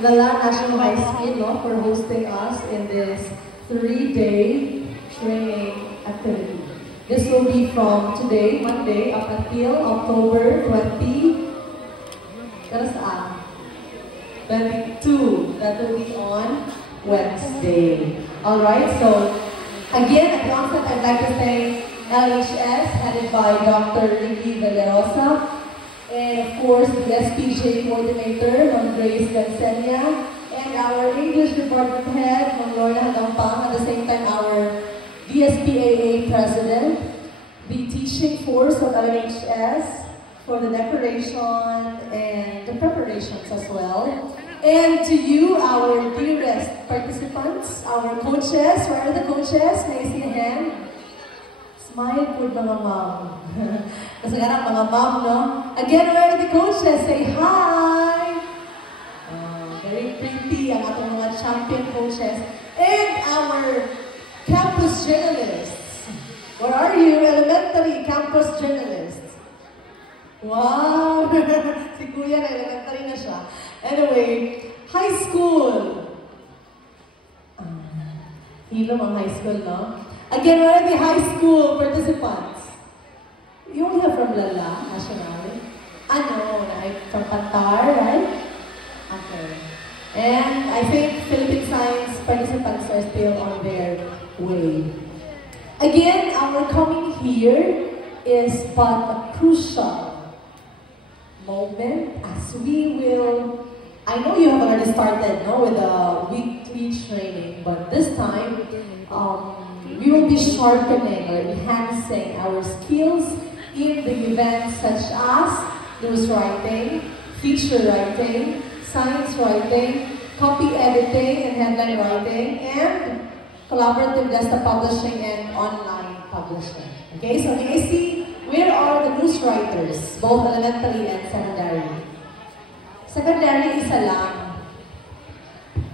Lala National High School, no, for hosting us in this 3-day training activity. This will be from today, Monday, up until October 22. That will be on Wednesday. Alright, so again, at the onset, I'd like to thank LHS, headed by Dr. Ricky Valerosa, and of course, the SPJ coordinator, Ma'am Grace Gansenia, and our English department head, Ma'am Lorna Hagampang, at the same time, our DSPAA president, the teaching force of LHS for the decoration and the preparations as well. And to you, our dearest participants, our coaches. Where are the coaches? May I see a hand? Smile for mga mom. Kasi nga mga mom, no? Again, where are the coaches? Say hi! Very pretty ang ating mga champion coaches. And our campus journalists. Where are you? Elementary campus journalists. Wow! Si Kuya na elementary na siya. Anyway, high school. Hilom ang high school, no? Again, where are the high school participants? You only have from Lala National. Ano, from Pantar, right? Okay. And I think Philippine Science participants are still on their way. Again, our coming here is but a crucial moment as we will, I know you have already started, no, with the weekly training, but this time we will be sharpening or enhancing our skills in the events such as news writing, feature writing, science writing, copy editing and headline writing, and collaborative desktop publishing and online publishing. Okay, so may I see where are the news writers, both elementary and secondary? Secondary, isa lang.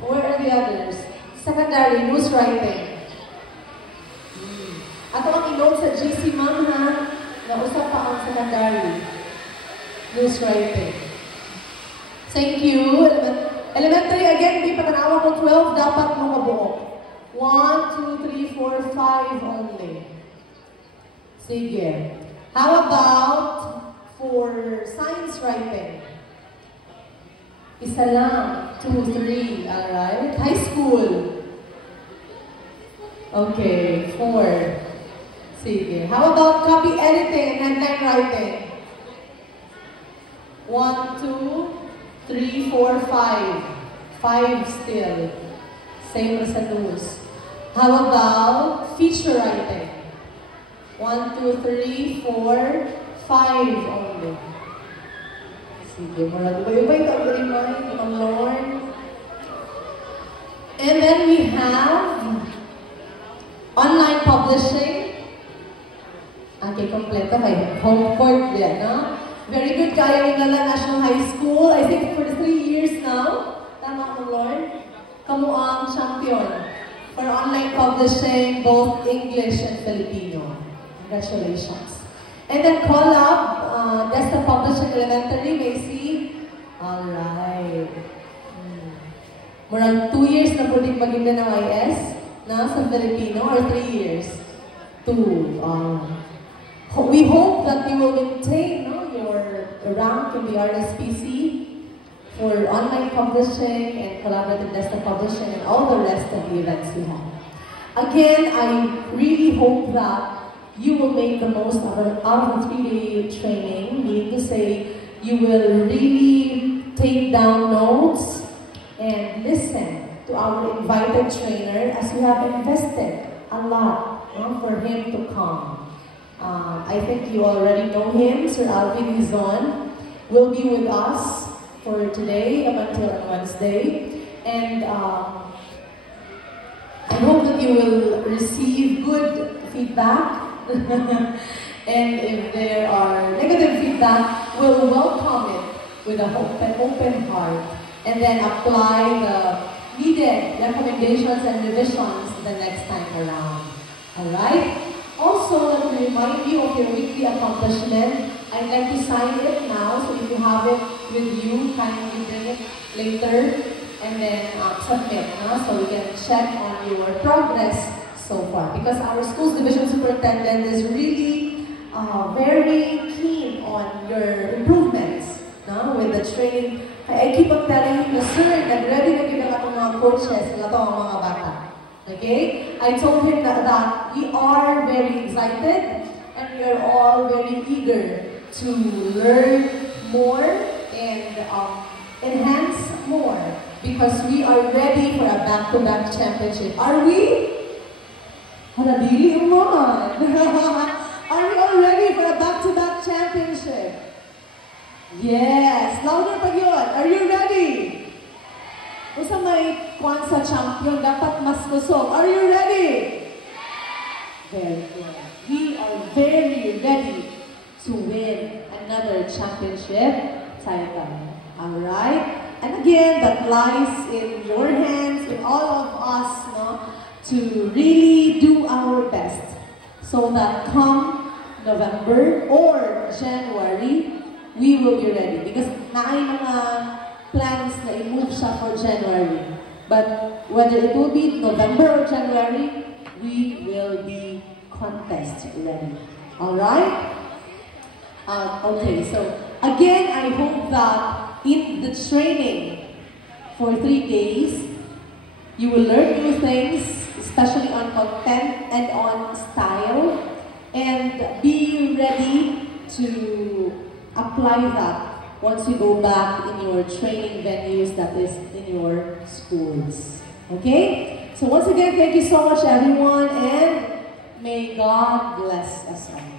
Where are the others? Secondary, news writing. Ato ang i-note sa GC, ma'am, ha? Nausap pa ang secondary. News writing. Thank you. Elementary, again, hindi pa tanawa ko 12, dapat mo kabuo. 1, 2, 3, 4, 5 only. Sige. How about for science writing? Isa lang, 2, 3, alright? High school. Okay, 4. Sige. How about copy editing and headline writing? 1, 2, 3, 4, 5. 5 still. Same as sa news. How about feature writing? 1, 2, 3, 4, 5 only. Sige, marami ba yung Ma'am Lord? And then we have online publishing. Okay, kompleto kayo. Home court din, no? Very good kayo in Lala National High School. I think for 3 years now. Tama, Ma'am Lord? Kamu ang champion for online publishing, both English and Filipino. Congratulations. And then call up Desktop Publishing Elementary, may see. Alright. Murang 2 years na po din maging na ng IS na sa Filipino, or 3 years? 2. We hope that you will maintain, no, your rank in the RSPC for online publishing and collaborative desktop publishing and all the rest of the events we have. Again, I really hope that you will make the most out of the 3-day training, meaning to say you will really take down notes and listen to our invited trainer as we have invested a lot, for him to come. I think you already know him. Sir Alvin Lizon will be with us for today up until Wednesday. And I hope that you will receive good feedback. And if there are negative feedback, we'll welcome it with an open heart and then apply the needed recommendations and revisions the next time around. Alright? Also, let me remind you of your weekly accomplishment. I'd like to sign it now, so if you have it with you, kindly bring it later. and then submit, no? So we can check on your progress so far. Because our school's division superintendent is really very keen on your improvements, no? With the training. I keep on telling him, sir, nag-ready na kita ka mga coaches, ito ang mga bata. Okay? I told him that we are very excited and we are all very eager to learn more and enhance more because we are ready for a back-to-back championship. Are we? Hanadili naman. Are we all ready for a back-to-back championship? Yes! Louder pa yun! Are you ready? Kung sa may kwan sa champion, dapat mas kusog. Are you ready? Very good. We are very ready to win another championship title. Alright? And again, that lies in your hands, in all of us, no, to really do our best so that come November or January, we will be ready. Because naay mga plans na i-move siya for January. But whether it will be November or January, we will be contest ready. Alright? Okay, so again, I hope that in the training for 3 days, you will learn new things, especially on content and on style, and be ready to apply that once you go back in your training venues, that is in your schools. Okay? So once again, thank you so much everyone, and may God bless us all.